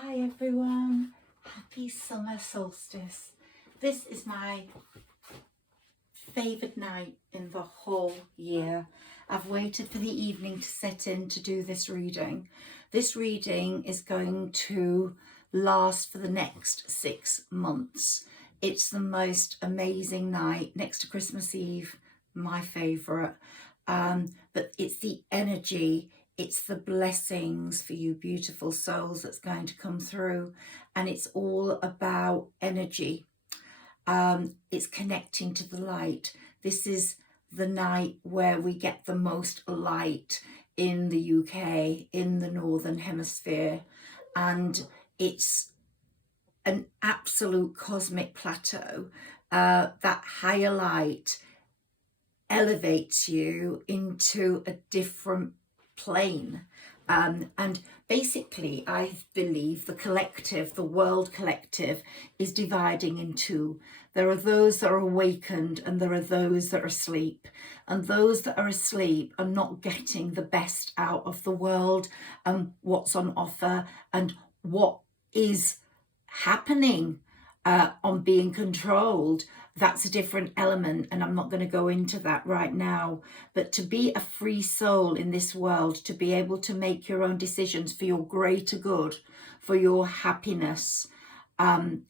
Hi everyone, happy summer solstice. This is my favourite night in the whole year. I've waited for the evening to set in to do this reading. This reading is going to last for the next 6 months. It's the most amazing night next to Christmas Eve, my favourite. But it's the energy, it's the blessings for you beautiful souls that's going to come through, and it's all about energy. It's connecting to the light. This is the night where we get the most light in the UK, in the Northern Hemisphere, and it's an absolute cosmic plateau. That higher light elevates you into a different plane. And basically, I believe the collective, the world collective, is dividing in two. There are those that are awakened and there are those that are asleep. And those that are asleep are not getting the best out of the world and what's on offer and what is happening on being controlled. That's a different element, and I'm not going to go into that right now. But to be a free soul in this world, to be able to make your own decisions for your greater good, for your happiness,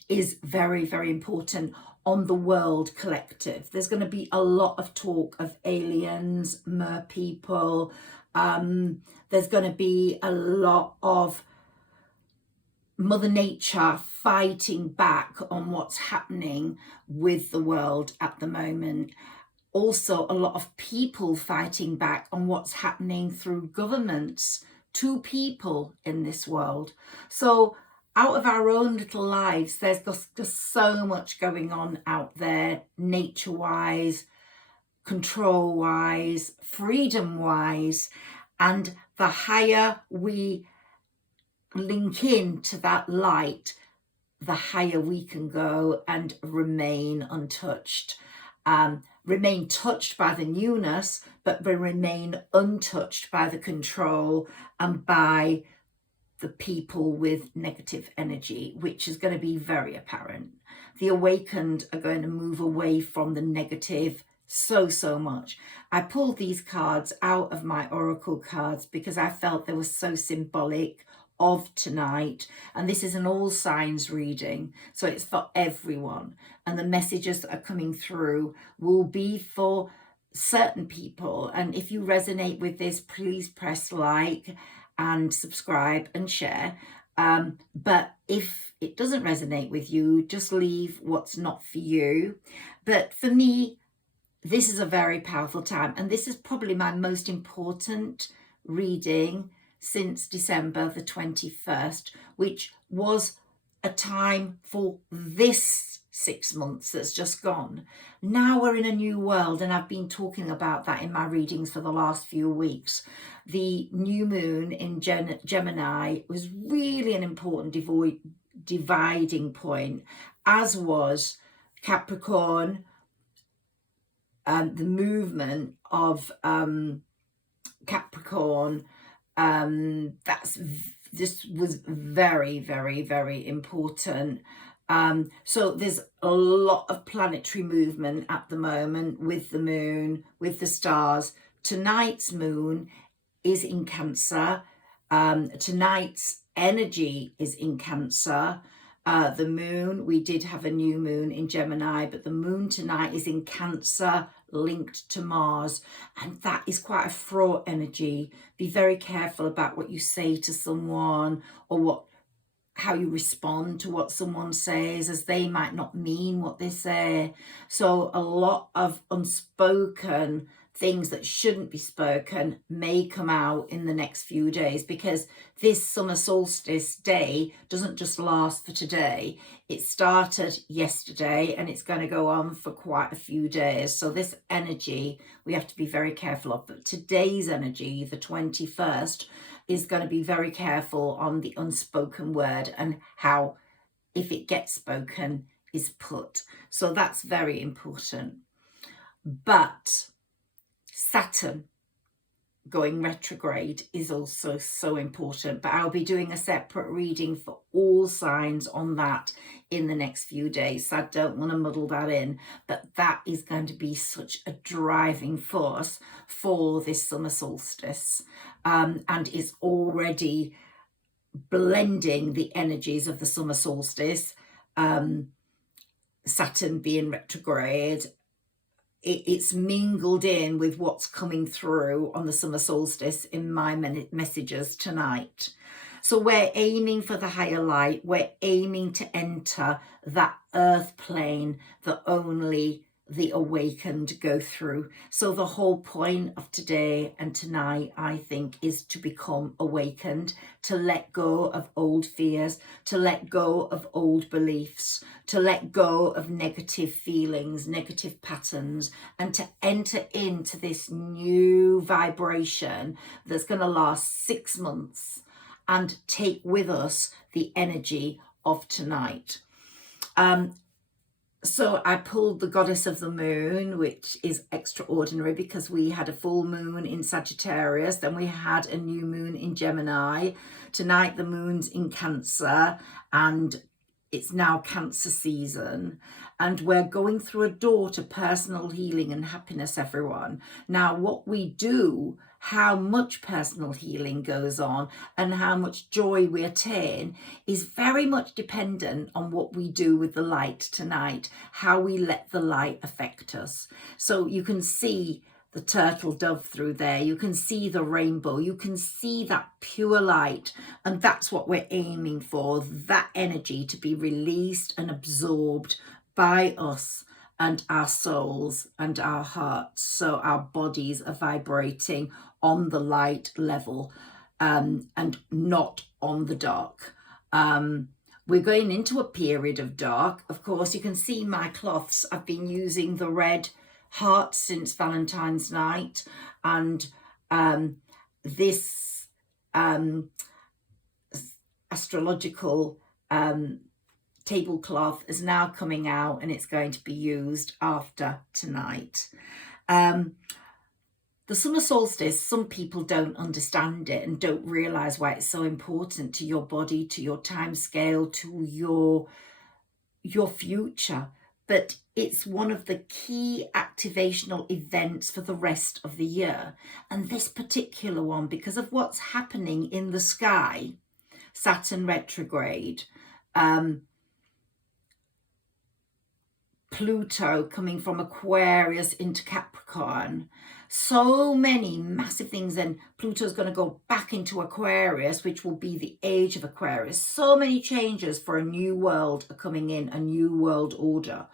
is very, very important on the world collective. There's going to be a lot of talk of aliens, mer people. There's going to be a lot of Mother Nature fighting back on what's happening with the world at the moment. Also, a lot of people fighting back on what's happening through governments to people in this world. So out of our own little lives, there's just so much going on out there, nature-wise, control-wise, freedom-wise, and the higher we link into that light, the higher we can go and remain untouched. Remain touched by the newness, but remain untouched by the control and by the people with negative energy, which is going to be very apparent. The awakened are going to move away from the negative so much. I pulled these cards out of my oracle cards because I felt they were so symbolic of tonight, and this is an all signs reading, so it's for everyone, and the messages that are coming through will be for certain people. And if you resonate with this, please press like and subscribe and share, but if it doesn't resonate with you, just leave what's not for you. But for me, this is a very powerful time, and this is probably my most important reading since December the 21st, which was a time for this 6 months that's just gone. Now we're in a new world, and I've been talking about that in my readings for the last few weeks. The new moon in Gemini was really an important dividing point, as was Capricorn, the movement of Capricorn. This was very, very, very important. So there's a lot of planetary movement at the moment with the moon, with the stars. Tonight's moon is in Cancer. Tonight's energy is in Cancer. The moon, we did have a new moon in Gemini, but the moon tonight is in Cancer, linked to Mars, and that is quite a fraught energy. Be very careful about what you say to someone, or how you respond to what someone says, as they might not mean what they say. So a lot of unspoken things that shouldn't be spoken may come out in the next few days, because this summer solstice day doesn't just last for today. It started yesterday and it's going to go on for quite a few days. So this energy we have to be very careful of. But today's energy, the 21st, is going to be very careful on the unspoken word and how, if it gets spoken, is put. So that's very important. But Saturn going retrograde is also so important, but I'll be doing a separate reading for all signs on that in the next few days, so I don't want to muddle that in, but that is going to be such a driving force for this summer solstice, and is already blending the energies of the summer solstice, Saturn being retrograde. It's mingled in with what's coming through on the summer solstice in my messages tonight. So we're aiming for the higher light. We're aiming to enter that earth plane that only the awakened go through. So the whole point of today and tonight, I think, is to become awakened, to let go of old fears, to let go of old beliefs, to let go of negative feelings, negative patterns, and to enter into this new vibration that's going to last 6 months and take with us the energy of tonight. So I pulled the goddess of the moon, which is extraordinary because we had a full moon in Sagittarius, then we had a new moon in Gemini. Tonight the moon's in Cancer, and it's now Cancer season, and we're going through a door to personal healing and happiness, everyone. Now, what we do, how much personal healing goes on and how much joy we attain is very much dependent on what we do with the light tonight, how we let the light affect us. So you can see the turtle dove through there, you can see the rainbow, you can see that pure light, and that's what we're aiming for, that energy to be released and absorbed by us and our souls and our hearts, so our bodies are vibrating on the light level, and not on the dark. We're going into a period of dark. Of course, you can see my cloths. I've been using the red heart since Valentine's night, and this astrological tablecloth is now coming out, and it's going to be used after tonight. The summer solstice, some people don't understand it and don't realize why it's so important to your body, to your time scale, to your future. But it's one of the key activational events for the rest of the year. And this particular one, because of what's happening in the sky, Saturn retrograde, Pluto coming from Aquarius into Capricorn, so many massive things, and Pluto's going to go back into Aquarius, which will be the age of Aquarius. So many changes for a new world are coming in, a new world order,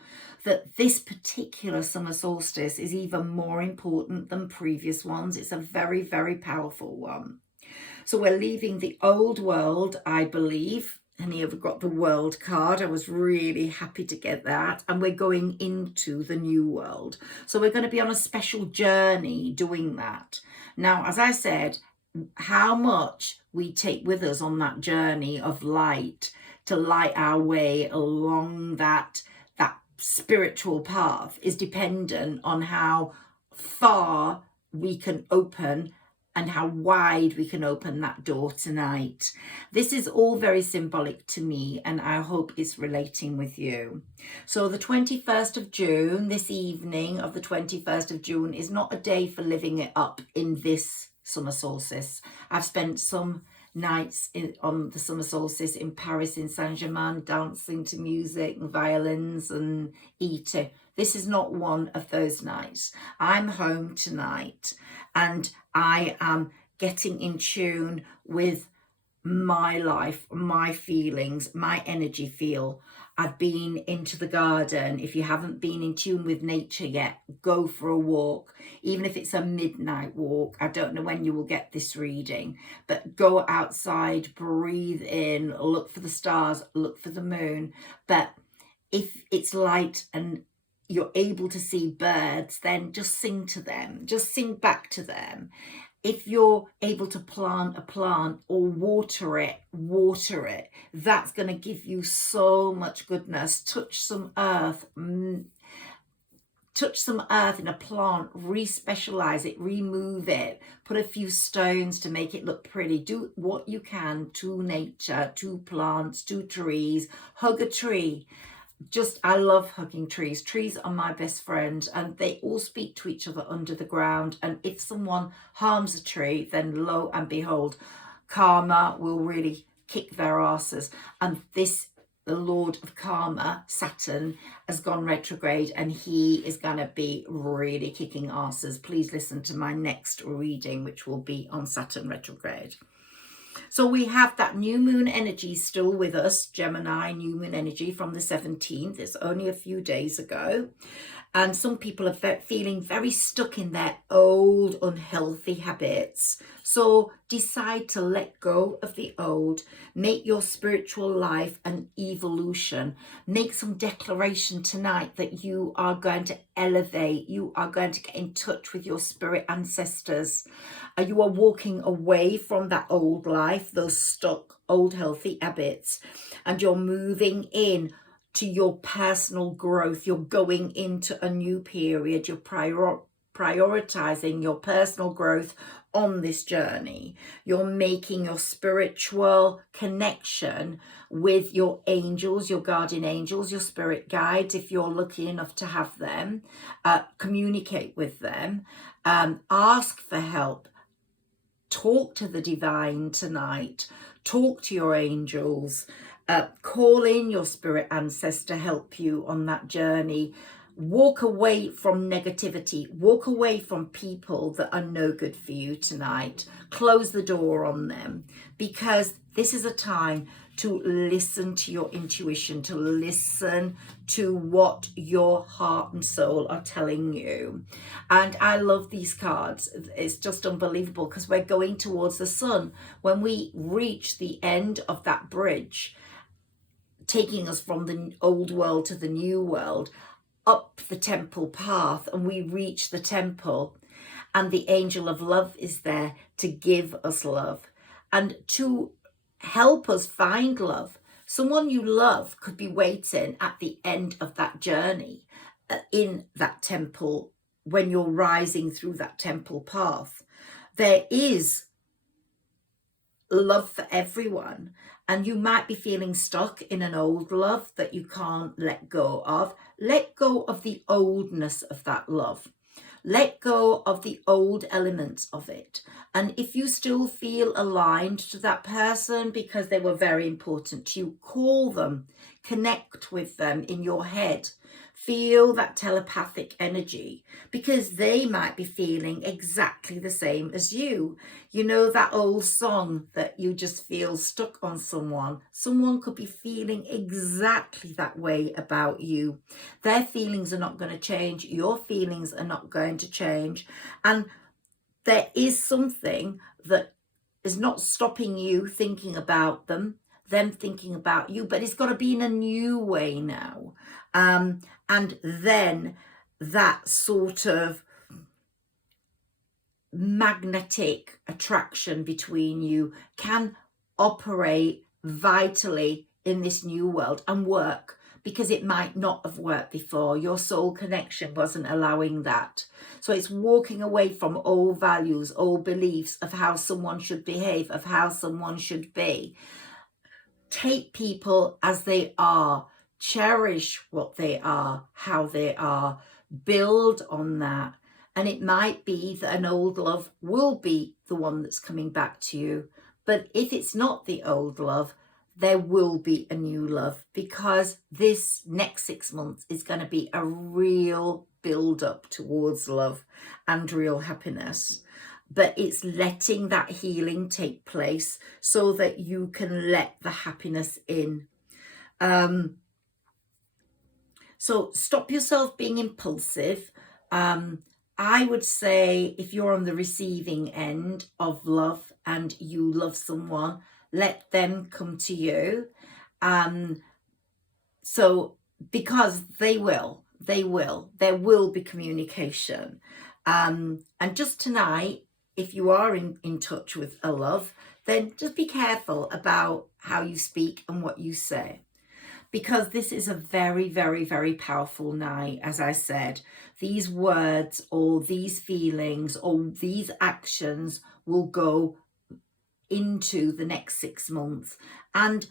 that this particular summer solstice is even more important than previous ones. It's a very, very powerful one. So we're leaving the old world, I believe, and here we've got the world card. I was really happy to get that. And we're going into the new world. So we're going to be on a special journey doing that. Now, as I said, how much we take with us on that journey of light to light our way along that spiritual path is dependent on how far we can open and how wide we can open that door tonight. This is all very symbolic to me, and I hope it's relating with you. So the 21st of June, this evening of the 21st of June, is not a day for living it up in this summer solstice. I've spent some nights on the summer solstice in Paris, in Saint-Germain, dancing to music and violins and eating. This is not one of those nights. I'm home tonight, and I am getting in tune with my life, my feelings, my energy field. I've been into the garden. If you haven't been in tune with nature yet, go for a walk, even if it's a midnight walk. I don't know when you will get this reading, but go outside, breathe in, look for the stars, look for the moon. But if it's light and you're able to see birds, then just sing to them, just sing back to them. If you're able to plant a plant or water it. That's going to give you so much goodness. Touch some earth, touch some earth in a plant, re-specialize it, remove it, put a few stones to make it look pretty. Do what you can to nature, to plants, to trees. Hug a tree. I love hugging trees. Trees are my best friend, and they all speak to each other under the ground. And if someone harms a tree, then lo and behold, karma will really kick their asses. And the Lord of Karma, Saturn, has gone retrograde, and he is going to be really kicking asses. Please listen to my next reading, which will be on Saturn retrograde. So we have that new moon energy still with us, Gemini new moon energy from the 17th. It's only a few days ago. And some people are feeling very stuck in their old unhealthy habits. So decide to let go of the old. Make your spiritual life an evolution. Make some declaration tonight that you are going to elevate. You are going to get in touch with your spirit ancestors. You are walking away from that old life, those stuck old healthy habits, and you're moving in to your personal growth. You're going into a new period. You're prioritizing your personal growth on this journey. You're making your spiritual connection with your angels, your guardian angels, your spirit guides, if you're lucky enough to have them. Communicate with them. Ask for help. Talk to the divine tonight. Talk to your angels. Call in your spirit ancestor to help you on that journey. Walk away from negativity. Walk away from people that are no good for you tonight. Close the door on them, because this is a time to listen to your intuition, to listen to what your heart and soul are telling you. And I love these cards. It's just unbelievable, because we're going towards the sun. When we reach the end of that bridge, taking us from the old world to the new world, up the temple path, and we reach the temple, and the angel of love is there to give us love and to help us find love. Someone you love could be waiting at the end of that journey, in that temple, when you're rising through that temple path. There is love for everyone, and you might be feeling stuck in an old love that you can't let go of. Let go of the oldness of that love. Let go of the old elements of it. And if you still feel aligned to that person because they were very important to you, call them, connect with them in your head. Feel that telepathic energy, because they might be feeling exactly the same as you. You know that old song that you just feel stuck on someone? Someone could be feeling exactly that way about you. Their feelings are not going to change. Your feelings are not going to change. And there is something that is not stopping you thinking about them thinking about you, but it's got to be in a new way now. And then that sort of magnetic attraction between you can operate vitally in this new world and work, because it might not have worked before. Your soul connection wasn't allowing that. So it's walking away from old values, old beliefs of how someone should behave, of how someone should be. Take people as they are. Cherish what they are, how they are. Build on that. And it might be that an old love will be the one that's coming back to you. But if it's not the old love, there will be a new love, because this next 6 months is going to be a real build up towards love and real happiness. But it's letting that healing take place so that you can let the happiness in. So stop yourself being impulsive. I would say, if you're on the receiving end of love and you love someone, let them come to you. So because there will be communication. And just tonight, if you are in touch with a love, then just be careful about how you speak and what you say. because this is a very, very, very powerful night. As I said, these words or these feelings or these actions will go into the next 6 months. And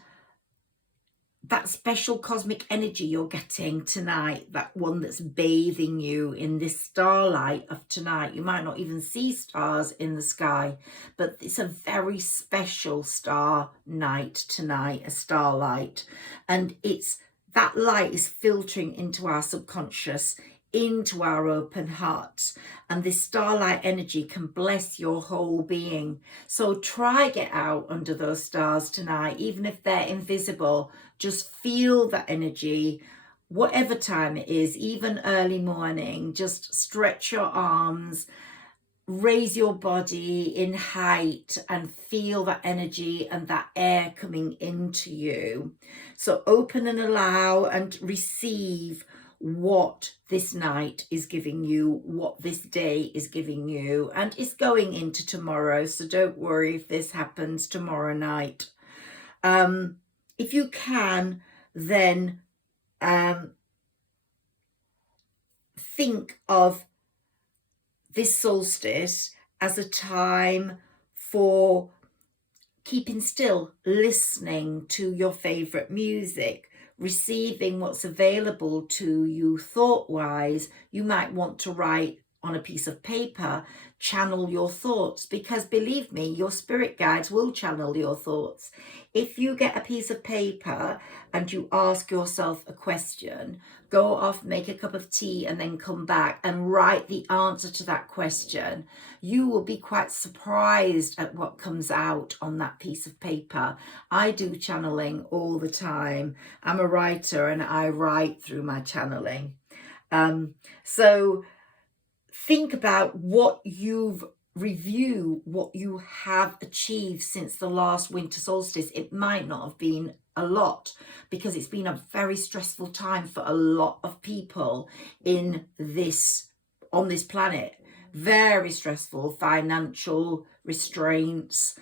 that special cosmic energy you're getting tonight, that one that's bathing you in this starlight of tonight, you might not even see stars in the sky, but it's a very special star night tonight, a starlight. And it's that light is filtering into our subconscious, into our open hearts, and this starlight energy can bless your whole being. So try get out under those stars tonight, even if they're invisible. Just feel that energy, whatever time it is, even early morning. Just stretch your arms, raise your body in height, and feel that energy and that air coming into you. So open and allow and receive what this night is giving you, what this day is giving you, and it's going into tomorrow. So don't worry if this happens tomorrow night. If you can, then think of this solstice as a time for keeping still, listening to your favorite music, receiving what's available to you thought-wise. You might want to write on a piece of paper, channel your thoughts, because believe me, your spirit guides will channel your thoughts. If you get a piece of paper and you ask yourself a question, go off, make a cup of tea, and then come back and write the answer to that question. You will be quite surprised at what comes out on that piece of paper. I do channeling all the time. I'm a writer and I write through my channeling. So think about what you've review what you have achieved since the last winter solstice. It might not have been a lot because it's been a very stressful time for a lot of people on this planet. Very stressful, financial restraints,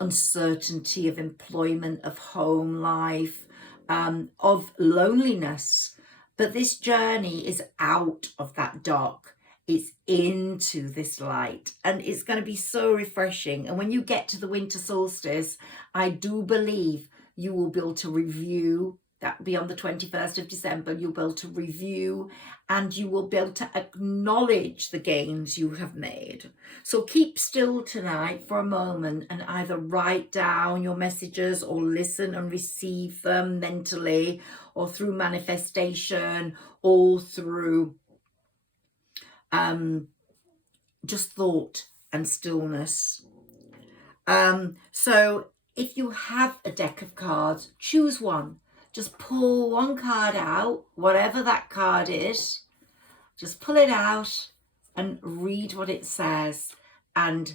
uncertainty of employment, of home life, of loneliness. But this journey is out of that dark. It's into this light, and it's going to be so refreshing. And when you get to the winter solstice, I do believe you will be able to review. That will be on the 21st of December. You'll be able to review and you will be able to acknowledge the gains you have made. So keep still tonight for a moment and either write down your messages or listen and receive them mentally, or through manifestation, or through just thought and stillness. So if you have a deck of cards, choose one. Just pull one card out, whatever that card is. Just pull it out and read what it says. And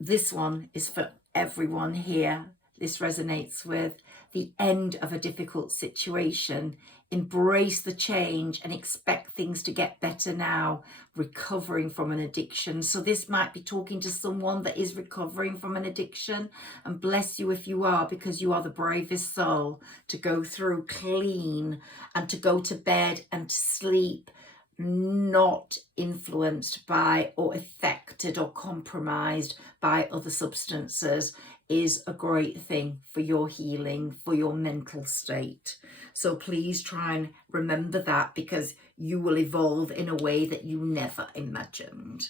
this one is for everyone here. This resonates with the end of a difficult situation. Embrace the change and expect things to get better now. Recovering from an addiction. So this might be talking to someone that is recovering from an addiction, and bless you if you are, because you are the bravest soul to go through clean and to go to bed and to sleep not influenced by or affected or compromised by other substances is a great thing for your healing, for your mental state. So please try and remember that, because you will evolve in a way that you never imagined.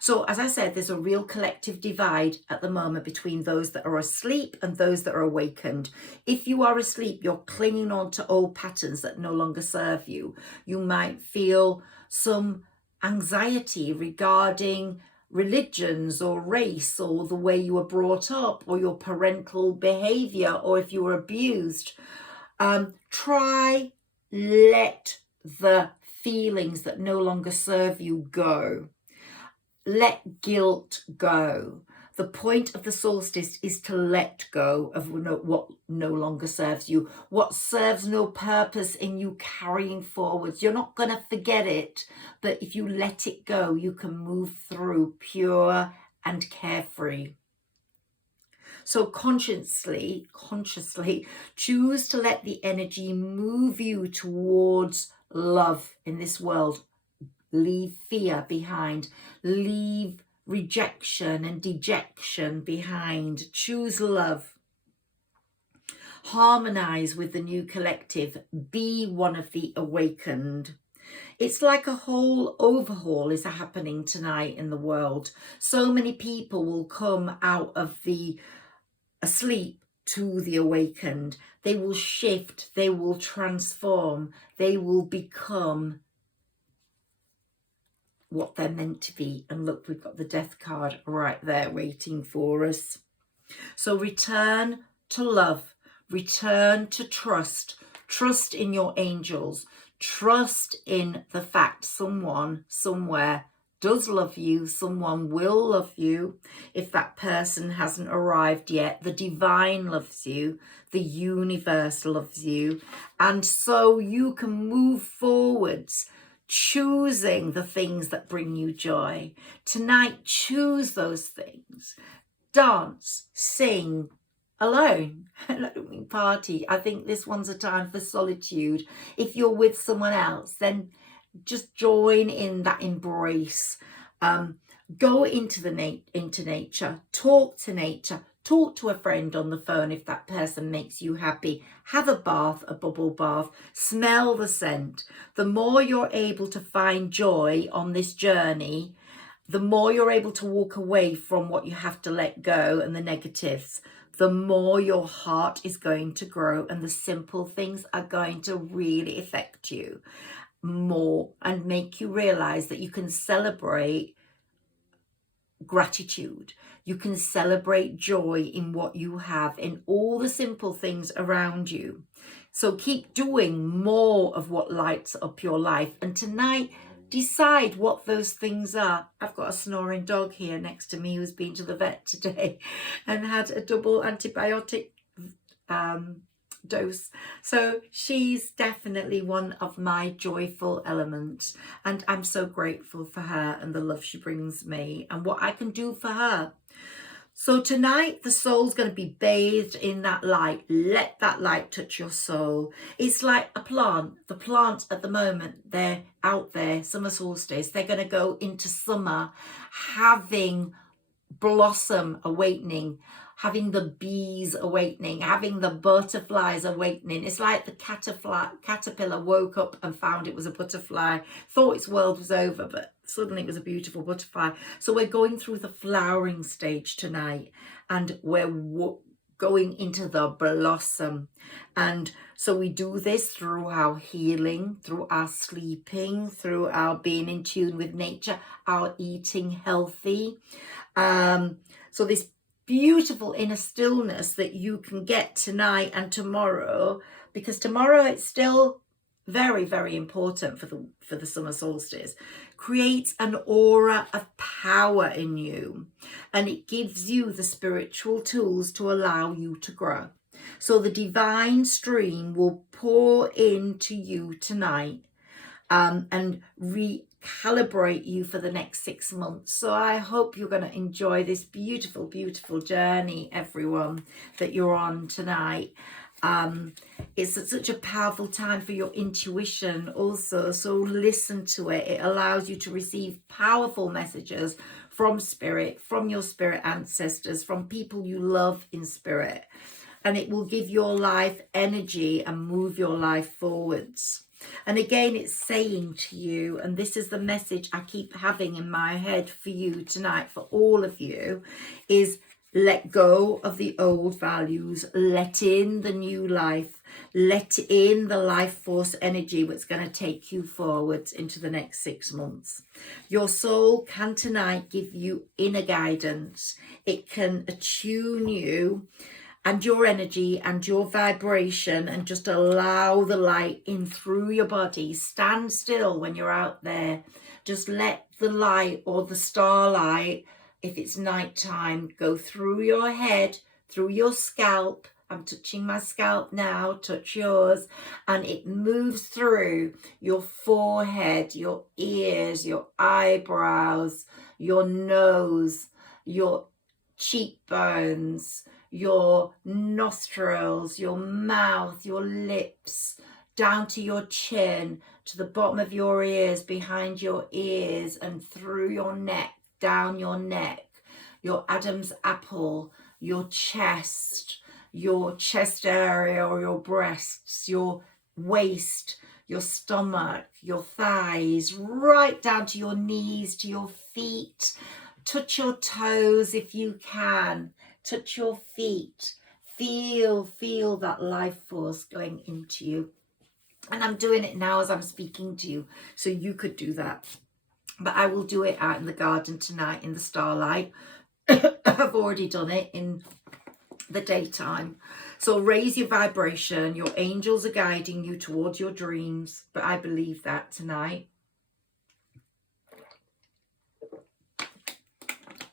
So as I said, there's a real collective divide at the moment between those that are asleep and those that are awakened. If you are asleep, you're clinging on to old patterns that no longer serve you. You might feel some anxiety regarding religions or race or the way you were brought up or your parental behavior, or if you were abused. Try let the feelings that no longer serve you go. Let guilt go. The point of the solstice is to let go of what no longer serves you, what serves no purpose in you carrying forwards. You're not going to forget it, but if you let it go, you can move through pure and carefree. So consciously choose to let the energy move you towards love in this world. Leave fear behind. Leave rejection and dejection behind. Choose love. Harmonize with the new collective. Be one of the awakened. It's like a whole overhaul is happening tonight in the world. So many people will come out of the asleep to the awakened. They will shift. They will transform. They will become what they're meant to be. And look, we've got the death card right there waiting for us. So return to love. Return to trust. Trust in your angels. Trust in the fact someone somewhere does love you. Someone will love you. If that person hasn't arrived yet, the divine loves you. The universe loves you. And so you can move forwards, choosing the things that bring you joy. Tonight, choose those things. Dance, sing, alone. I don't mean party. I think this one's a time for solitude. If you're with someone else, then just join in that embrace. Go into nature. Talk to nature. Talk to a friend on the phone if that person makes you happy. Have a bath, a bubble bath. Smell the scent. The more you're able to find joy on this journey, the more you're able to walk away from what you have to let go and the negatives, the more your heart is going to grow, and the simple things are going to really affect you more and make you realize that you can celebrate gratitude. You can celebrate joy in what you have, in all the simple things around you. So keep doing more of what lights up your life. And tonight, decide what those things are. I've got a snoring dog here next to me who's been to the vet today and had a double antibiotic dose. So she's definitely one of my joyful elements, and I'm so grateful for her and the love she brings me and what I can do for her. So tonight, the soul's going to be bathed in that light. Let that light touch your soul. It's like a plant. The plants at the moment, they're out there, summer solstice. They're going to go into summer, having blossom awakening, having the bees awakening, having the butterflies awakening. It's like the caterpillar woke up and found it was a butterfly, thought its world was over, but suddenly it was a beautiful butterfly. So we're going through the flowering stage tonight, and we're going into the blossom. And so we do this through our healing, through our sleeping, through our being in tune with nature, our eating healthy. So this beautiful inner stillness that you can get tonight and tomorrow, because tomorrow it's still very, very important for the summer solstice, creates an aura of power in you, and it gives you the spiritual tools to allow you to grow. So the divine stream will pour into you tonight and recalibrate you for the next 6 months. So I hope you're going to enjoy this beautiful, beautiful journey, everyone, that you're on tonight. It's such a powerful time for your intuition also, so listen to it. It allows you to receive powerful messages from spirit, from your spirit ancestors, from people you love in spirit, and it will give your life energy and move your life forwards. And again, it's saying to you, and this is the message I keep having in my head for you tonight, for all of you, is let go of the old values, let in the new life, let in the life force energy that's going to take you forwards into the next 6 months. Your soul can tonight give you inner guidance. It can attune you and your energy and your vibration, and just allow the light in through your body. Stand still when you're out there. Just let the light, or the starlight, if it's nighttime, go through your head, through your scalp. I'm touching my scalp now, touch yours, and it moves through your forehead, your ears, your eyebrows, your nose, your cheekbones, your nostrils, your mouth, your lips, down to your chin, to the bottom of your ears, behind your ears, and through your neck, down your neck, your Adam's apple, your chest area, or your breasts, your waist, your stomach, your thighs, right down to your knees, to your feet. Touch your toes if you can. Touch your feet. Feel that life force going into you. And I'm doing it now as I'm speaking to you, so you could do that. But I will do it out in the garden tonight in the starlight. I've already done it in the daytime. So raise your vibration. Your angels are guiding you towards your dreams. But I believe that tonight.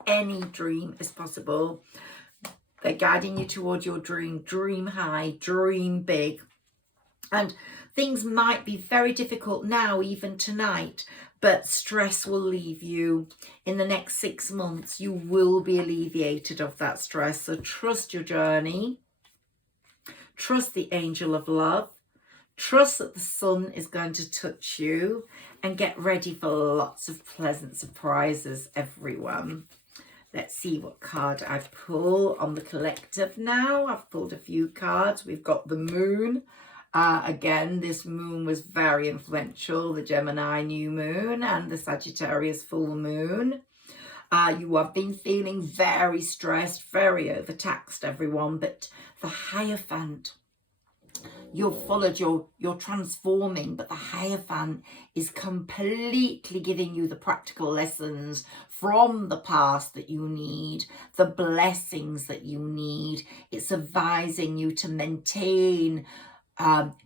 Any dream is possible. They're guiding you towards your dream. Dream high, dream big. And things might be very difficult now, even tonight, but stress will leave you. In the next 6 months, you will be alleviated of that stress. So trust your journey. Trust the angel of love. Trust that the sun is going to touch you, and get ready for lots of pleasant surprises, everyone. Let's see what card I pull on the collective now. I've pulled a few cards. We've got the moon. Again, this moon was very influential, the Gemini new moon and the Sagittarius full moon. You have been feeling very stressed, very overtaxed, everyone, but the Hierophant, you've followed, you're transforming, but the Hierophant is completely giving you the practical lessons from the past that you need, the blessings that you need. It's advising you to maintain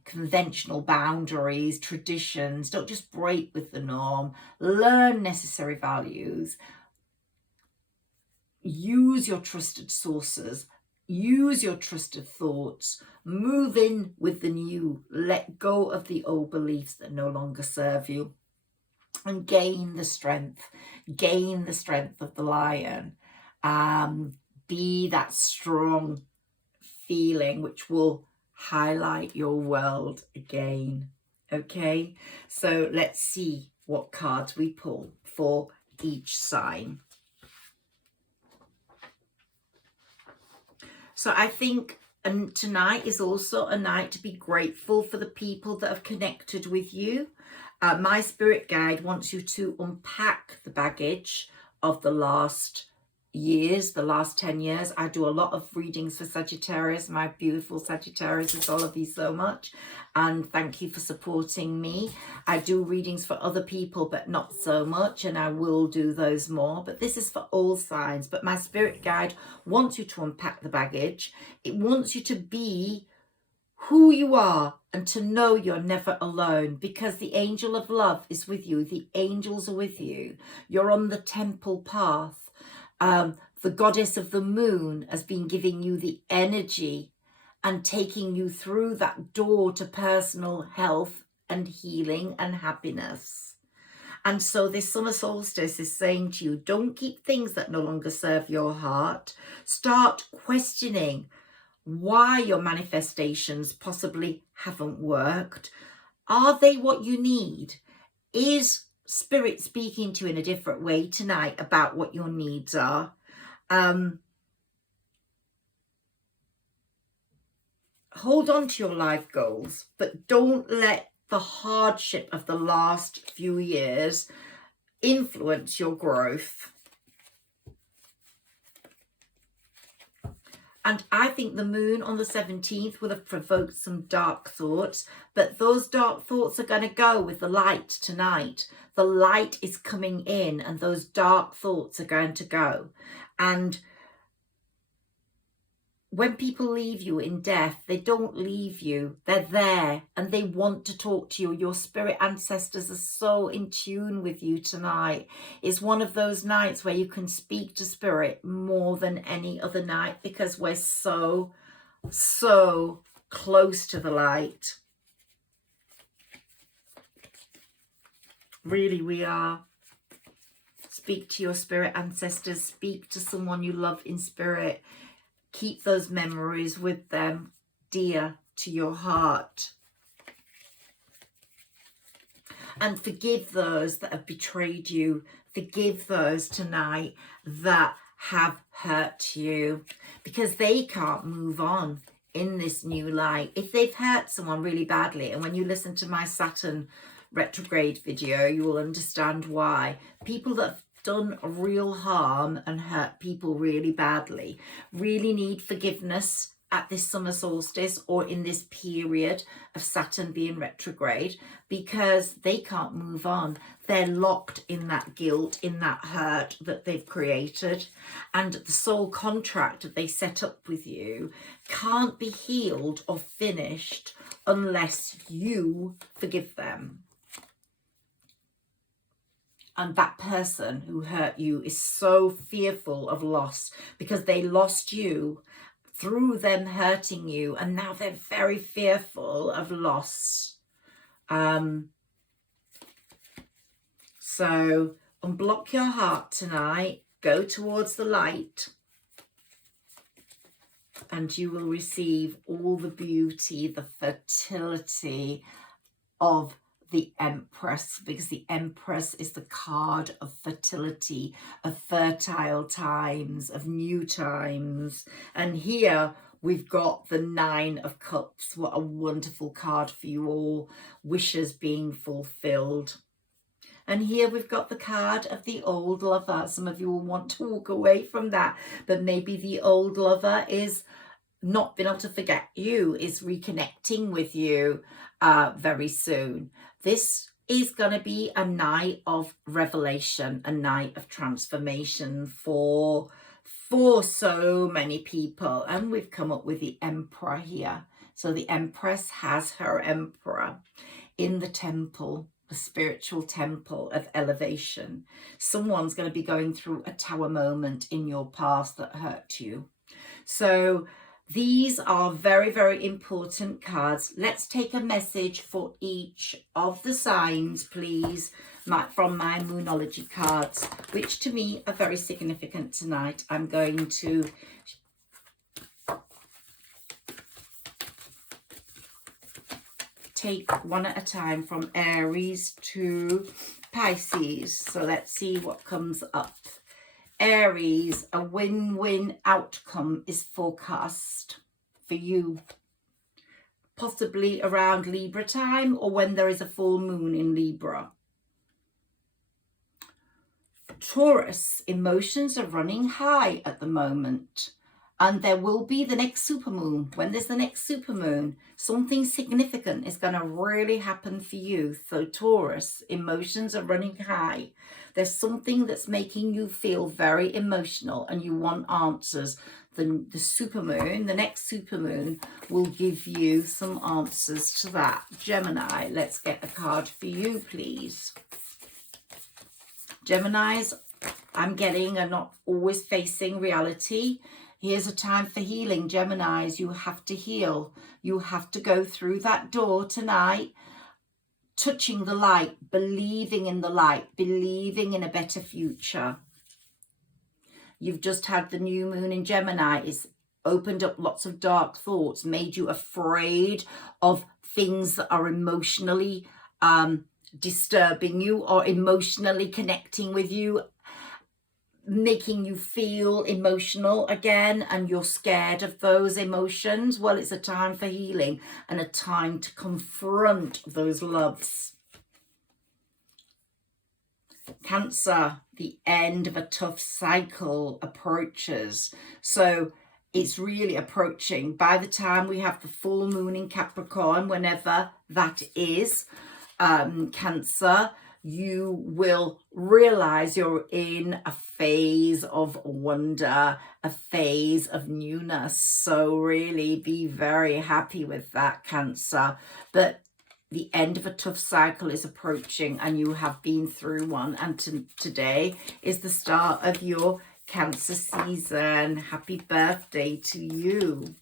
conventional boundaries, traditions. Don't just break with the norm. Learn necessary values. Use your trusted sources. Use your trusted thoughts. Move in with the new. Let go of the old beliefs that no longer serve you. And gain the strength. Gain the strength of the lion. Be that strong feeling which will highlight your world again. Okay, so let's see what cards we pull for each sign. So I think tonight is also a night to be grateful for the people that have connected with you. My spirit guide wants you to unpack the baggage of the last years, the last 10 years. I do a lot of readings for Sagittarius, my beautiful Sagittarius. I love you so much, and thank you for supporting me. I do readings for other people, but not so much, and I will do those more, but this is for all signs. But my spirit guide wants you to unpack the baggage. It wants you to be who you are and to know you're never alone, because the angel of love is with you. The angels are with you. You're on the temple path. The goddess of the moon has been giving you the energy and taking you through that door to personal health and healing and happiness. And so this summer solstice is saying to you, don't keep things that no longer serve your heart. Start questioning why your manifestations possibly haven't worked. Are they what you need? Is Spirit speaking to you in a different way tonight about what your needs are? Hold on to your life goals, but don't let the hardship of the last few years influence your growth. And I think the moon on the 17th will have provoked some dark thoughts, but those dark thoughts are going to go with the light tonight. The light is coming in and those dark thoughts are going to go. And when people leave you in death, they don't leave you. They're there and they want to talk to you. Your spirit ancestors are so in tune with you tonight. It's one of those nights where you can speak to spirit more than any other night, because we're so close to the light. Really, we are. Speak to your spirit ancestors. Speak to someone you love in spirit. Keep those memories with them, dear to your heart. And forgive those that have betrayed you. Forgive those tonight that have hurt you, because they can't move on in this new light. If they've hurt someone really badly, and when you listen to my Saturn retrograde video, you will understand why. People that have done real harm and hurt people really badly really need forgiveness at this summer solstice, or in this period of Saturn being retrograde, because they can't move on. They're locked in that guilt, in that hurt that they've created, and the soul contract that they set up with you can't be healed or finished unless you forgive them. And that person who hurt you is so fearful of loss, because they lost you through them hurting you, and now they're very fearful of loss. So unblock your heart tonight, go towards the light, and you will receive all the beauty, the fertility of the Empress, because the Empress is the card of fertility, of fertile times, of new times. And here we've got the 9 of Cups. What a wonderful card for you all. Wishes being fulfilled. And here we've got the card of the old lover. Some of you will want to walk away from that, but maybe the old lover is not been able to forget you, is reconnecting with you very soon. This is going to be a night of revelation, a night of transformation for so many people. And we've come up with the Emperor here. So the Empress has her Emperor in the temple, the spiritual temple of elevation. Someone's going to be going through a tower moment in your past that hurt you. So these are very, very important cards. Let's take a message for each of the signs, please, from my Moonology cards, which to me are very significant tonight. I'm going to take one at a time from Aries to Pisces. So let's see what comes up. Aries, a win-win outcome is forecast for you, possibly around Libra time, or when there is a full moon in Libra. Taurus, emotions are running high at the moment, and there will be the next supermoon. When there's the next supermoon, something significant is going to really happen for you. So Taurus, emotions are running high. There's something that's making you feel very emotional and you want answers. The supermoon, the next supermoon, will give you some answers to that. Gemini, let's get a card for you, please. Geminis, I'm getting, are not always facing reality. Here's a time for healing. Geminis, you have to heal. You have to go through that door tonight, touching the light, believing in the light, believing in a better future. You've just had the new moon in Gemini. It's opened up lots of dark thoughts, made you afraid of things that are emotionally disturbing you or emotionally connecting with you, making you feel emotional again, and you're scared of those emotions. Well, it's a time for healing and a time to confront those loves. Cancer, the end of a tough cycle approaches. So it's really approaching. By the time we have the full moon in Capricorn, whenever that is, Cancer, you will realize you're in a phase of wonder, a phase of newness. So really be very happy with that, Cancer. But the end of a tough cycle is approaching, and you have been through one. And today is the start of your Cancer season. Happy birthday to you.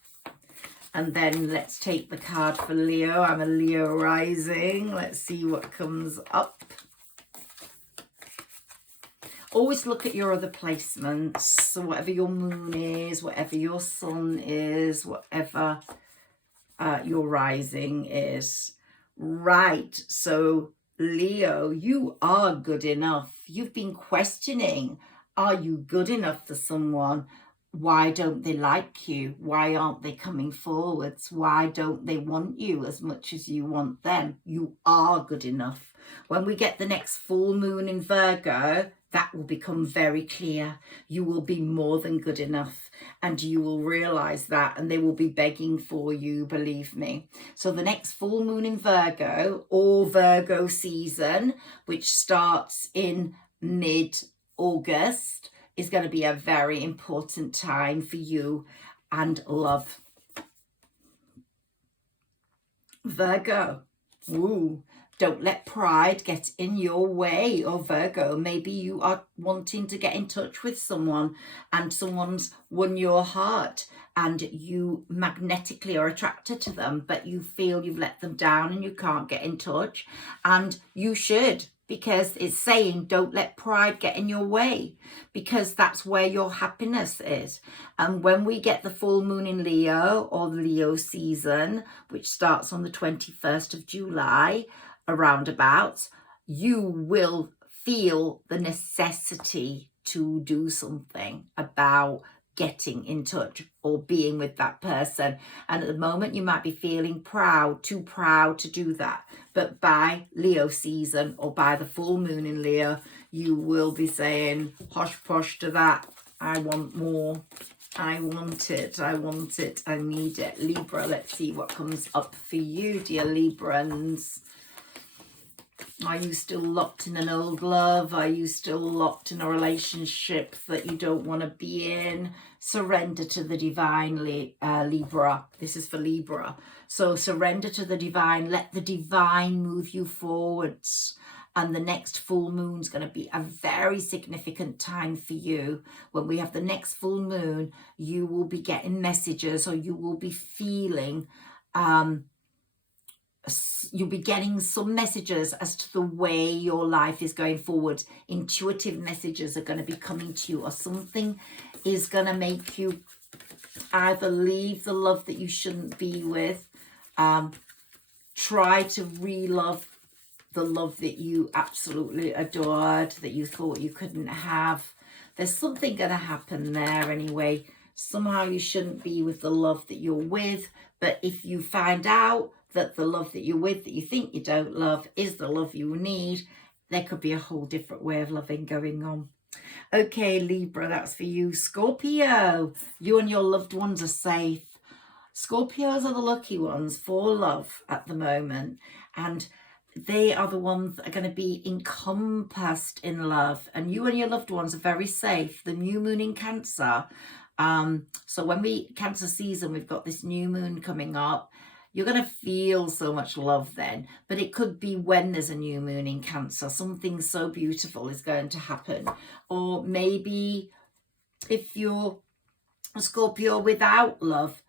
And then let's take the card for Leo. I'm a Leo rising. Let's see what comes up. Always look at your other placements. So whatever your moon is, whatever your sun is, whatever your rising is. Right. So Leo, you are good enough. You've been questioning, are you good enough for someone? Why don't they like you? Why aren't they coming forwards? Why don't they want you as much as you want them? You are good enough. When we get the next full moon in Virgo, that will become very clear. You will be more than good enough, and you will realize that, and they will be begging for you, believe me. So the next full moon in Virgo, or Virgo season, which starts in mid-August, is going to be a very important time for you and love. Virgo, ooh, don't let pride get in your way. Or Virgo, maybe you are wanting to get in touch with someone and someone's won your heart and you magnetically are attracted to them, but you feel you've let them down and you can't get in touch. And you should, because it's saying don't let pride get in your way, because that's where your happiness is. And when we get the full moon in Leo, or the Leo season, which starts on the 21st of July, around about, you will feel the necessity to do something about getting in touch or being with that person. And at the moment you might be feeling proud, too proud to do that. But by Leo season, or by the full moon in Leo, you will be saying, hush posh to that. I want more. I want it. I want it. I need it. Libra, let's see what comes up for you, dear Librans. Are you still locked in an old love? Are you still locked in a relationship that you don't want to be in? Surrender to the divine, Libra. This is for Libra. So surrender to the divine. Let the divine move you forwards. And the next full moon is going to be a very significant time for you. When we have the next full moon, you will be getting messages, or you will be feeling you'll be getting some messages as to the way your life is going forward. Intuitive messages are going to be coming to you, or something is going to make you either leave the love that you shouldn't be with, try to re-love the love that you absolutely adored, that you thought you couldn't have. There's something going to happen there anyway. Somehow you shouldn't be with the love that you're with, but if you find out that the love that you're with, that you think you don't love, is the love you need, there could be a whole different way of loving going on. Okay, Libra, that's for you. Scorpio, you and your loved ones are safe. Scorpios are the lucky ones for love at the moment, and they are the ones that are going to be encompassed in love, and you and your loved ones are very safe. The new moon in Cancer, so when Cancer season, we've got this new moon coming up. You're going to feel so much love then, but it could be when there's a new moon in Cancer, something so beautiful is going to happen. Or maybe if you're a Scorpio without love,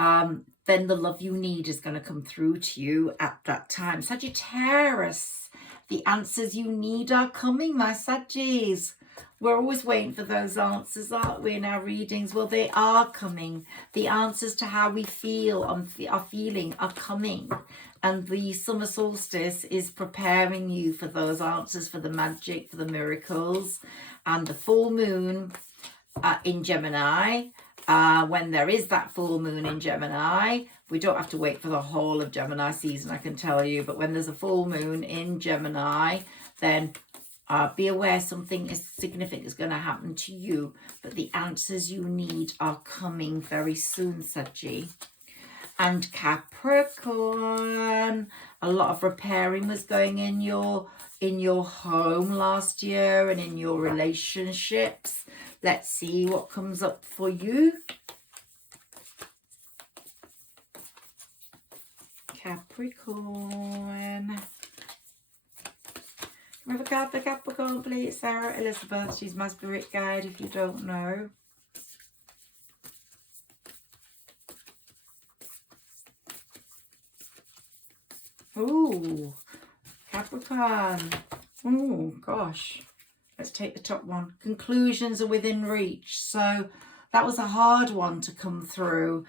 then the love you need is going to come through to you at that time. Sagittarius, the answers you need are coming, my Saggies. We're always waiting for those answers, aren't we, in our readings? Well, they are coming. The answers to how we feel, our feeling, are coming. And the summer solstice is preparing you for those answers, for the magic, for the miracles. And the full moon in Gemini, when there is that full moon in Gemini, we don't have to wait for the whole of Gemini season, I can tell you. But when there's a full moon in Gemini, then be aware something significant is going to happen to you, but the answers you need are coming very soon, Saggy. And Capricorn, a lot of repairing was going in your home last year and in your relationships. Let's see what comes up for you. Capricorn. Remember card for Capricorn, please. Sarah Elizabeth. She's my spirit guide if you don't know. Ooh, Capricorn. Oh, gosh. Let's take the top one. Conclusions are within reach. So that was a hard one to come through.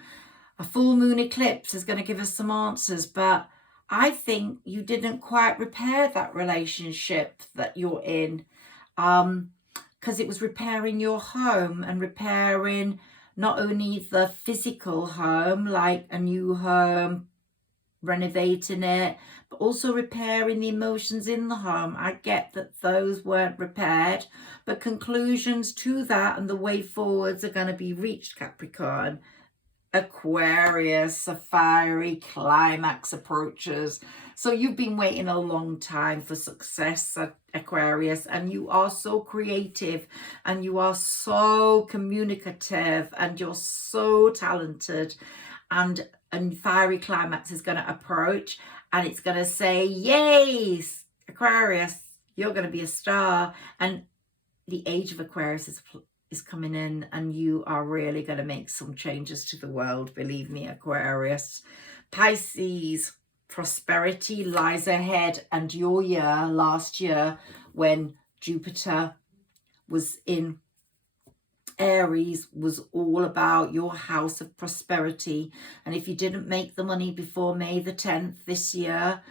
A full moon eclipse is going to give us some answers, but I think you didn't quite repair that relationship that you're in, because it was repairing your home and repairing not only the physical home, like a new home, renovating it, but also repairing the emotions in the home. I get that those weren't repaired, but conclusions to that and the way forwards are going to be reached, Capricorn. Aquarius, a fiery climax approaches. So you've been waiting a long time for success, Aquarius, and you are so creative and you are so communicative and you're so talented, and fiery climax is going to approach and it's going to say, yes, Aquarius, you're going to be a star. And the age of Aquarius is coming in and you are really going to make some changes to the world. Believe me, Aquarius. Pisces, prosperity lies ahead, and your year, last year, when Jupiter was in Aries, was all about your house of prosperity. And if you didn't make the money before May the 10th this year,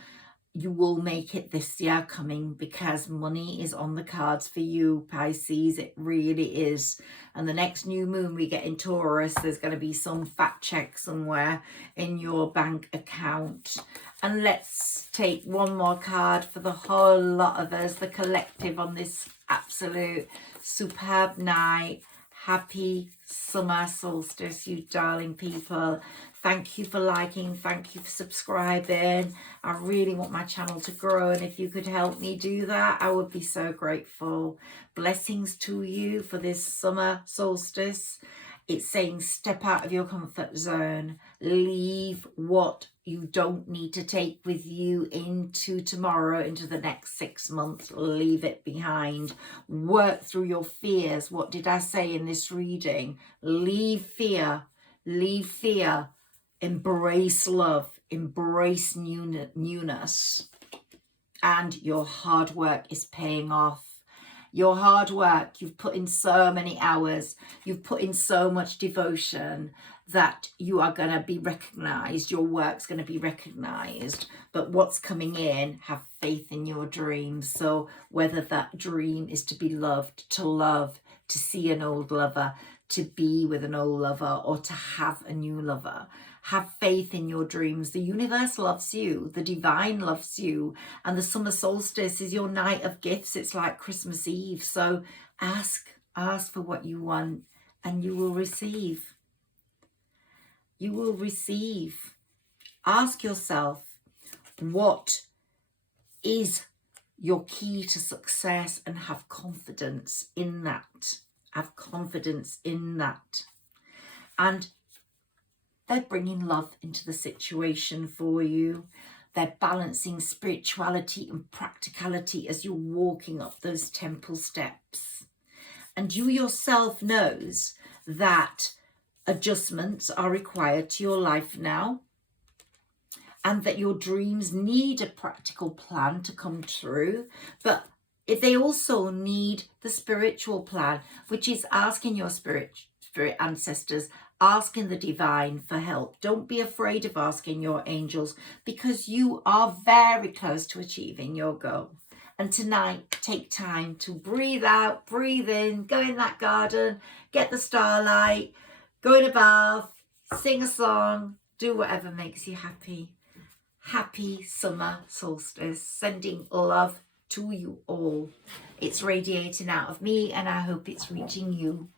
you will make it this year coming, because money is on the cards for you, Pisces. It really is. And the next new moon we get in Taurus, there's going to be some fat check somewhere in your bank account. And let's take one more card for the whole lot of us, the collective, on this absolute superb night. Happy summer solstice, you darling people. Thank you for liking. Thank you for subscribing. I really want my channel to grow, and if you could help me do that, I would be so grateful. Blessings to you for this summer solstice. It's saying step out of your comfort zone. Leave what you don't need to take with you into tomorrow, into the next 6 months. Leave it behind. Work through your fears. What did I say in this reading? Leave fear. Leave fear. Embrace love. Embrace newness. And your hard work is paying off. Your hard work, you've put in so many hours, you've put in so much devotion that you are going to be recognized. Your work's going to be recognized. But what's coming in, have faith in your dreams. So whether that dream is to be loved, to love, to see an old lover, to be with an old lover, or to have a new lover, have faith in your dreams. The universe loves you. The divine loves you. And the summer solstice is your night of gifts. It's like Christmas Eve. So ask for what you want and you will receive. You will receive. Ask yourself, what is your key to success, and have confidence in that. Have confidence in that. And they're bringing love into the situation for you. They're balancing spirituality and practicality as you're walking up those temple steps. And you yourself knows that adjustments are required to your life now, and that your dreams need a practical plan to come true. But they also need the spiritual plan, which is asking your spirit ancestors, asking the divine for help. Don't be afraid of asking your angels, because you are very close to achieving your goal. And tonight, take time to breathe out, breathe in, go in that garden, get the starlight, go in a bath, sing a song, do whatever makes you happy. Happy summer solstice, sending love to you all. It's radiating out of me, and I hope it's reaching you.